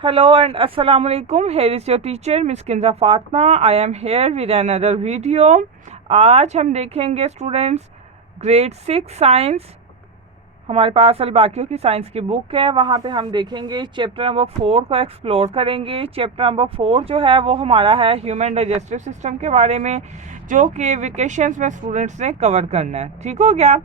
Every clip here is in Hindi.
Hello and Assalamu alaikum. Here is your teacher Miss Kinza Fatma. I am here with another video. आज हम देखेंगे स्टूडेंट्स ग्रेड 6 साइंस। हमारे पास अलबाकियों की साइंस की बुक है, वहाँ पे हम देखेंगे चैप्टर नंबर 4 को एक्सप्लोर करेंगे। चैप्टर नंबर 4 जो है वो हमारा है ह्यूमन डाइजेस्टिव सिस्टम के बारे में, जो कि वेकेशंस में स्टूडेंट्स ने कवर करना है। ठीक हो गया।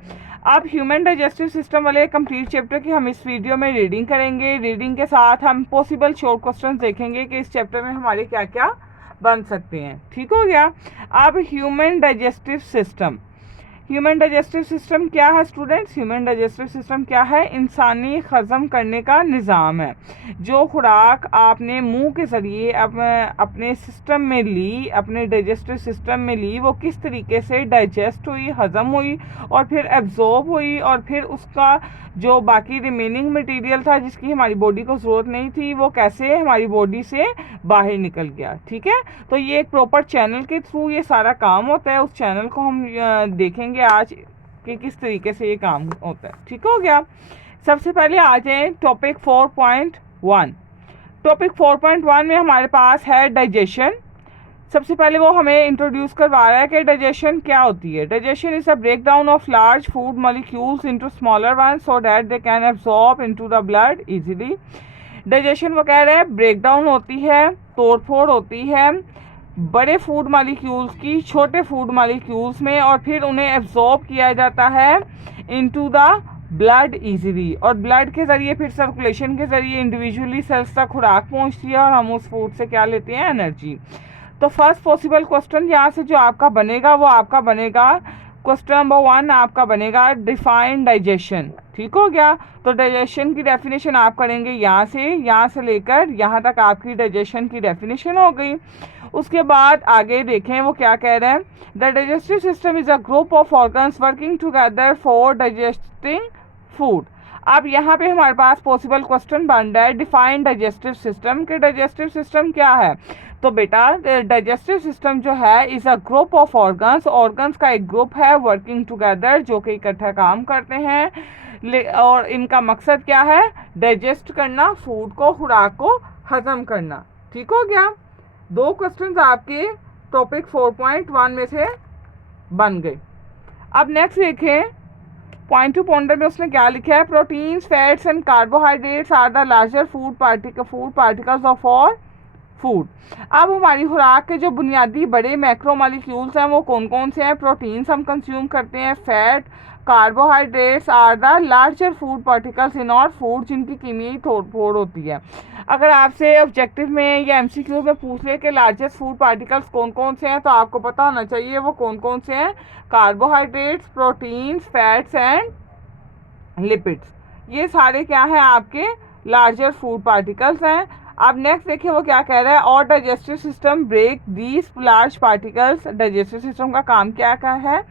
अब ह्यूमन डाइजेस्टिव सिस्टम वाले कंप्लीट चैप्टर की हम इस वीडियो में रीडिंग करेंगे। रीडिंग के साथ हम पॉसिबल शॉर्ट क्वेश्चन देखेंगे कि इस चैप्टर में हमारे क्या क्या बन सकते हैं। ठीक हो गया। अब human digestive system, human digestive system क्या है स्टूडेंट्स? ह्यूमन डाइजेस्टिव सिस्टम क्या है? इंसानी हजम करने का निज़ाम है। जो खुराक आपने मुंह के ज़रिए अपने सिस्टम में ली, अपने डाइजेस्टिव सिस्टम में ली, वो किस तरीके से डाइजेस्ट हुई, हज़म हुई और फिर एब्जॉर्ब हुई और फिर उसका जो बाकी रिमेनिंग मटेरियल था जिसकी हमारी बॉडी को ज़रूरत नहीं थी, वो कैसे हमारी बॉडी से बाहर निकल गया। ठीक है। तो ये एक प्रॉपर चैनल के थ्रू ये सारा काम होता है। उस चैनल को हम देखेंगे आज कि किस तरीके से ये काम होता है। ठीक हो गया। सबसे पहले आ जाए टॉपिक 4.1। टॉपिक 4.1 में हमारे पास है डाइजेशन। सबसे पहले वो हमें इंट्रोड्यूस करवा रहा है कि डाइजेशन क्या होती है। Digestion is a break down of large food molecules into smaller one so that they can absorb into the blood easily. Digestion वो कह रहे हैं ब्रेक डाउन होती है, तोड़ फोड़ होती है बड़े फूड मॉलिक्यूल्स की छोटे फूड मॉलिक्यूल्स में, और फिर उन्हें एब्जॉर्ब किया जाता है इनटू द ब्लड इजीली, और ब्लड के ज़रिए फिर सर्कुलेशन के ज़रिए इंडिविजुअली सेल्स तक खुराक पहुंचती है और हम उस फूड से क्या लेते हैं? एनर्जी। तो फर्स्ट पॉसिबल क्वेश्चन यहाँ से जो आपका बनेगा वो आपका बनेगा क्वेश्चन नंबर 1 आपका बनेगा डिफाइन डाइजेशन। ठीक हो गया। तो डाइजेशन की डेफिनेशन आप करेंगे यहाँ से लेकर यहाँ तक आपकी डाइजेशन की डेफिनेशन हो गई। उसके बाद आगे देखें वो क्या कह रहे हैं। The digestive system is a group of organs working together for digesting food. अब यहाँ पे हमारे पास पॉसिबल क्वेश्चन बन रहा है डिफाइन डाइजेस्टिव सिस्टम के डाइजेस्टिव सिस्टम क्या है। तो बेटा डाइजेस्टिव सिस्टम जो है is a group of organs, organs का एक ग्रुप है वर्किंग टुगेदर जो कि इकट्ठा काम करते हैं, और इनका मकसद क्या है? डाइजेस्ट करना, फूड को, खुराक को हजम करना। ठीक हो गया। 2 क्वेश्चंस आपके टॉपिक 4.1 में से बन गए। अब नेक्स्ट देखें पॉइंट टू पॉइंटर में उसने क्या लिखा है। Proteins, fats and carbohydrates are the larger food particles of all food. अब हमारी खुराक के जो बुनियादी बड़े मैक्रो मॉलिक्यूल्स हैं वो कौन कौन से हैं? प्रोटीन्स हम कंज्यूम करते हैं, fat, carbohydrates are the larger food particles in our food, जिनकी कीमियाई तोड़ फोड़ होती है। अगर आपसे ऑब्जेक्टिव में या एमसीक्यू में पूछ ले कि लार्जेस्ट फूड पार्टिकल्स कौन कौन से हैं, तो आपको पता होना चाहिए वो कौन कौन से हैं। Carbohydrates, proteins, fats and lipids, ये सारे क्या हैं? आपके लार्जर फूड पार्टिकल्स हैं। अब नेक्स्ट देखिए वो क्या कह रहा है। और digestive system break these large particles, digestive system का काम क्या क्या है?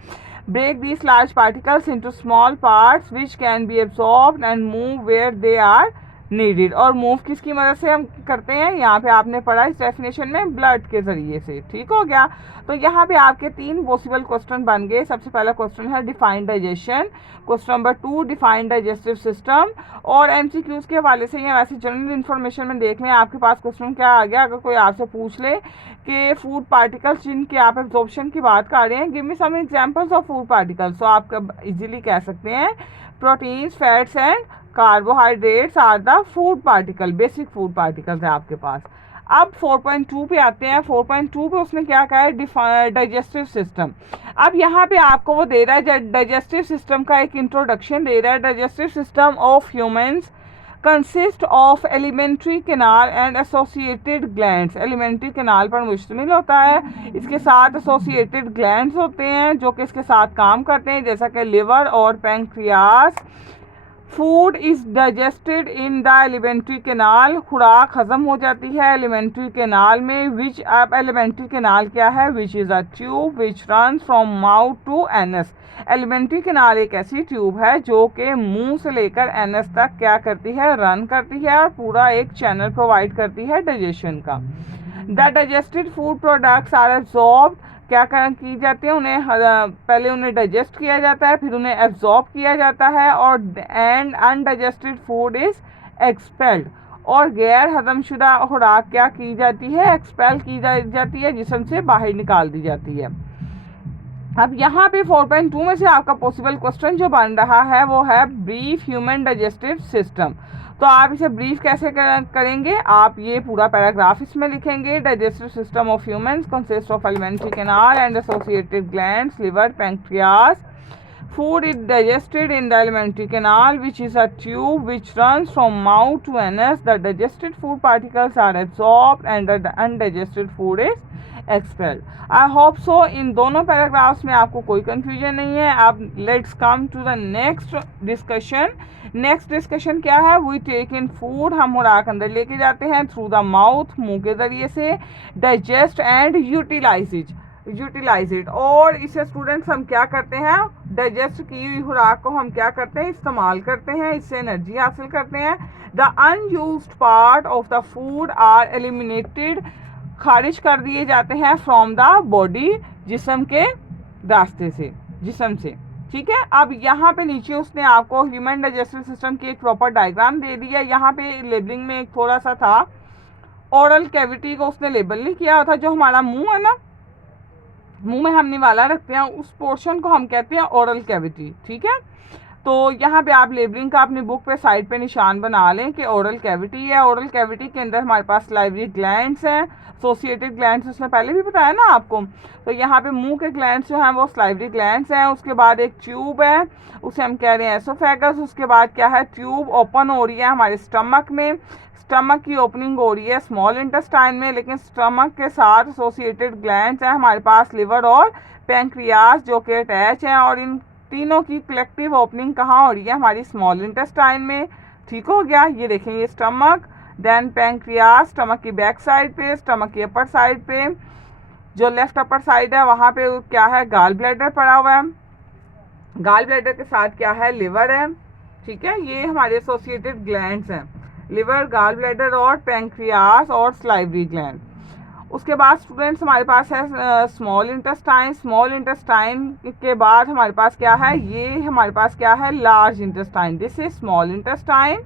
Break these large particles into small parts which can be absorbed and move where they are needed. और मूव किसकी मदद से हम करते हैं? यहाँ पे आपने पढ़ा इस डेफिनेशन में, ब्लड के ज़रिए से। ठीक हो गया। तो यहाँ पे आपके 3 पॉसिबल क्वेश्चन बन गए। सबसे पहला क्वेश्चन है define digestion, question number 2 define digestive system. और एमसीक्यूज के हवाले से या वैसे जनरल इन्फॉर्मेशन में देख लें आपके पास क्वेश्चन क्या आ गया। अगर कोई आपसे पूछ ले कि फूड पार्टिकल्स जिनकी आप एब्जॉर्प्शन की बात कर रहे हैं, give me some examples of food particles, तो आप इजीली कह सकते हैं proteins, fats and carbohydrates are the food particle, basic food particles है आपके पास। अब 4.2 पे आते हैं। 4.2 पे उसने क्या कहा है? Digestive system. अब यहाँ पे आपको वो दे रहा है डाइजेस्टिव सिस्टम का एक इंट्रोडक्शन दे रहा है। Digestive system of humans consist of alimentary canal and associated glands. Alimentary canal पर मुश्तमिल होता है, इसके साथ एसोसिएटेड ग्लैंड्स होते हैं जो कि इसके साथ काम करते हैं, जैसा कि लिवर और pancreas. Food is digested in the alimentary canal, खुराक हजम हो जाती है एलिमेंट्री कैनाल में। विच अब एलिमेंट्री कैनाल क्या है? Which is a tube which run from mouth to anus. Alimentary canal एक ऐसी ट्यूब है जो कि मुंह से लेकर एनस तक क्या करती है? रन करती है, और पूरा एक चैनल प्रोवाइड करती है डाइजेशन का। The digested food products are absorbed, क्या की जाती है? उन्हें पहले उन्हें डाइजेस्ट किया जाता है, फिर उन्हें एब्जॉर्ब किया जाता है, और and undigested food is expelled, और गैर हजमशुदा खुराक क्या की जाती है, एक्सपेल की जाती है, जिस्म से बाहर निकाल दी जाती है। अब यहाँ पे 4.2 में से आपका पॉसिबल क्वेश्चन जो बन रहा है वो है ब्रीफ ह्यूमन डाइजेस्टिव सिस्टम। तो आप इसे ब्रीफ कैसे करेंगे, आप ये पूरा पैराग्राफ इसमें लिखेंगे। Digestive system of humans consist of alimentary canal and associated glands, liver, pancreas. Food is digested in the alimentary canal, which is a tube which runs from mouth to anus. The digested food particles are absorbed and the undigested food is expelled. I hope so इन दोनों पैराग्राफ्स में आपको कोई कंफ्यूजन नहीं है। अब let's come to the next discussion. Next discussion क्या है, वी टेक इन फूड, हम खुराक अंदर लेके जाते हैं थ्रू द माउथ, मुंह के जरिए से, डाइजेस्ट एंड यूटिलाइज इट। और इसे स्टूडेंट्स हम क्या करते हैं, डाइजेस्ट की हुई खुराक को हम क्या करते हैं, इस्तेमाल करते हैं, इससे एनर्जी हासिल करते हैं। The unused part of the food are eliminated, खारिज कर दिए जाते हैं फ्रॉम द बॉडी, जिस्म के रास्ते से, जिस्म से। ठीक है, अब यहाँ पे नीचे उसने आपको ह्यूमन डाइजेस्टिव सिस्टम की एक प्रॉपर डायग्राम दे दी है। यहाँ पे लेबलिंग में एक थोड़ा सा था, ओरल कैविटी को उसने लेबल नहीं किया था। जो हमारा मुंह है ना, मुंह में हम निवाला रखते हैं, उस पोर्शन को हम कहते हैं ओरल कैविटी। ठीक है, तो यहाँ पे आप लेबलिंग का अपनी बुक पे साइड पे निशान बना लें कि ओरल कैविटी है। ओरल कैविटी के अंदर हमारे पास सलाइवरी ग्लैंड्स हैं, एसोसिएटेड ग्लैंड्स उसने पहले भी बताया ना आपको। तो यहाँ पे मुंह के ग्लैंड्स जो हैं वो सलाइवरी ग्लैंड्स हैं। उसके बाद एक ट्यूब है, उसे हम कह रहे हैं एसोफेगस। उसके बाद क्या है, ट्यूब ओपन हो रही है हमारे स्टमक में, स्टमक की ओपनिंग हो रही है स्मॉल इंटेस्टाइन में, लेकिन स्टमक के साथ एसोसिएटेड ग्लैंड्स हैं हमारे पास, लिवर और पैंक्रियास, जो कि अटैच हैं। और इन तीनों की कलेक्टिव ओपनिंग कहाँ हो रही है, हमारी स्मॉल इंटेस्टाइन में। ठीक हो गया, ये देखें, ये स्टमक, देन पैंक्रियास स्टमक की बैक साइड पे, स्टमक की अपर साइड पे, जो लेफ्ट अपर साइड है वहाँ पे क्या है, गाल ब्लैडर पड़ा हुआ है। गाल ब्लैडर के साथ क्या है, लिवर है। ठीक है, ये हमारे एसोसिएटेड ग्लैंड्स हैं, लिवर, गाल ब्लैडर और पैंक्रियास और सलाइवरी ग्लैंड। उसके बाद स्टूडेंट्स हमारे पास है स्मॉल इंटेस्टाइन। स्मॉल इंटेस्टाइन के बाद हमारे पास क्या है, ये हमारे पास क्या है, large intestine. This is small intestine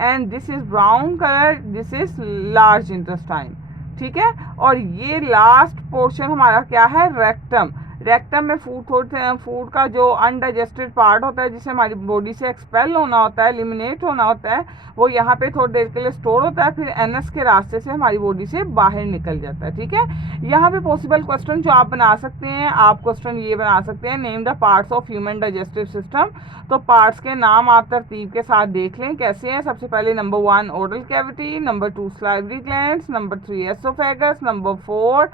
and this is brown colour, this is large intestine. ठीक है, और ये लास्ट पोर्शन हमारा क्या है, रेक्टम। रेक्टम में फूड का जो अनडाइजेस्टेड पार्ट होता है, जिसे हमारी बॉडी से एक्सपेल होना होता है, एलिमिनेट होना होता है, वो यहाँ पे थोड़ी देर के लिए स्टोर होता है, फिर एनएस के रास्ते से हमारी बॉडी से बाहर निकल जाता है। ठीक है, यहाँ पे पॉसिबल क्वेश्चन जो आप बना सकते हैं, आप क्वेश्चन ये बना सकते हैं, name the parts of human digestive system. तो पार्ट्स के नाम आप तरतीब के साथ देख लें कैसे हैं। सबसे पहले number 1 oral cavity, number 2 salivary glands, number 3 oesophagus, number 4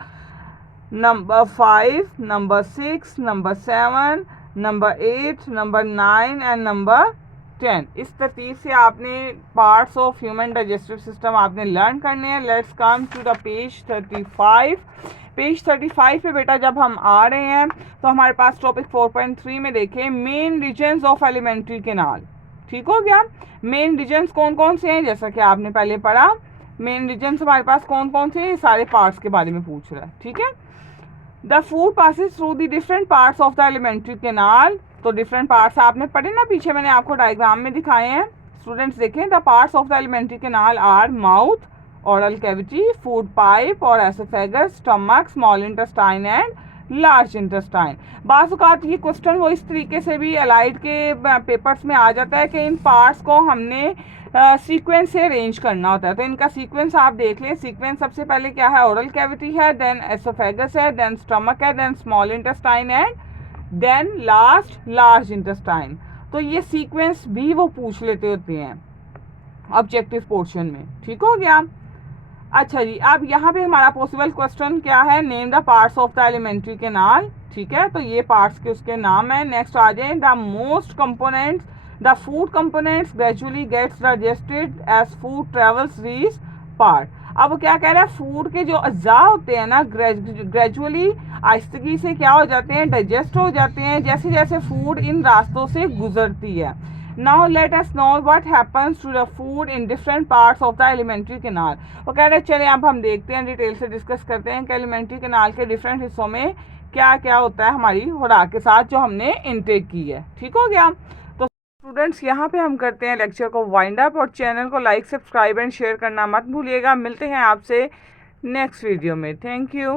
number 5, number 6, number 7, number 8, number 9 and number 10। इस तरतीब से आपने parts of human digestive system आपने लर्न करने हैं। Let's come to the page 35। Page 35 पे बेटा जब हम आ रहे हैं तो हमारे पास टॉपिक 4.3 में देखें, main regions of alimentary canal. ठीक हो गया, मेन रीजन्स कौन कौन से हैं, जैसा कि आपने पहले पढ़ा, मेन रीजन्स हमारे पास कौन कौन से हैं, सारे पार्ट्स के बारे में पूछ रहा है। ठीक है, the food passes through the different parts of the alimentary canal. तो डिफरेंट पार्ट्स आपने पढ़े ना, पीछे मैंने आपको डायग्राम में दिखाए हैं। स्टूडेंट्स देखें, the parts of the alimentary canal are mouth, oral cavity, food pipe और oesophagus, stomach, small intestine and large intestine. बाज़ औक़ात ये क्वेश्चन वो इस तरीके से भी अलाइड के पेपर्स में आ जाता है कि इन पार्ट्स को हमने सीक्वेंस से अरेंज करना होता है। तो इनका सीक्वेंस आप देख लें। सीक्वेंस सबसे पहले क्या है, ओरल कैविटी है, देन एसोफेगस है, देन स्टमक है, then small intestine and then last large intestine. तो ये सीक्वेंस भी वो पूछ लेते होते हैं ऑब्जेक्टिव पोर्शन में। ठीक हो गया, अच्छा जी, अब यहाँ पे हमारा पॉसिबल क्वेश्चन क्या है, name the parts of the alimentary canal. ठीक है, तो ये पार्ट्स के उसके नाम है। नेक्स्ट आ जाए, the most components, the food components gradually gets digested as food travels these part. अब वो क्या कह रहा है, फूड के जो अज्जा होते हैं ना, ग्रेजुअली आहिस्तगी से क्या हो जाते हैं, डाइजेस्ट हो जाते हैं जैसे जैसे फूड इन रास्तों से गुजरती है। Now let us know what happens to the food in different parts of the alimentary canal. वो कह रहे हैं चलिए अब हम देखते हैं, डिटेल से डिस्कस करते हैं कि एलिमेंट्री कैनाल के डिफरेंट हिस्सों में क्या क्या होता है हमारी खुराक के साथ जो हमने इनटेक की है। ठीक हो गया, तो स्टूडेंट्स यहाँ पे हम करते हैं लेक्चर को वाइंड अप, और चैनल को लाइक, सब्सक्राइब एंड शेयर करना मत भूलिएगा। मिलते हैं आपसे नेक्स्ट वीडियो में। Thank you.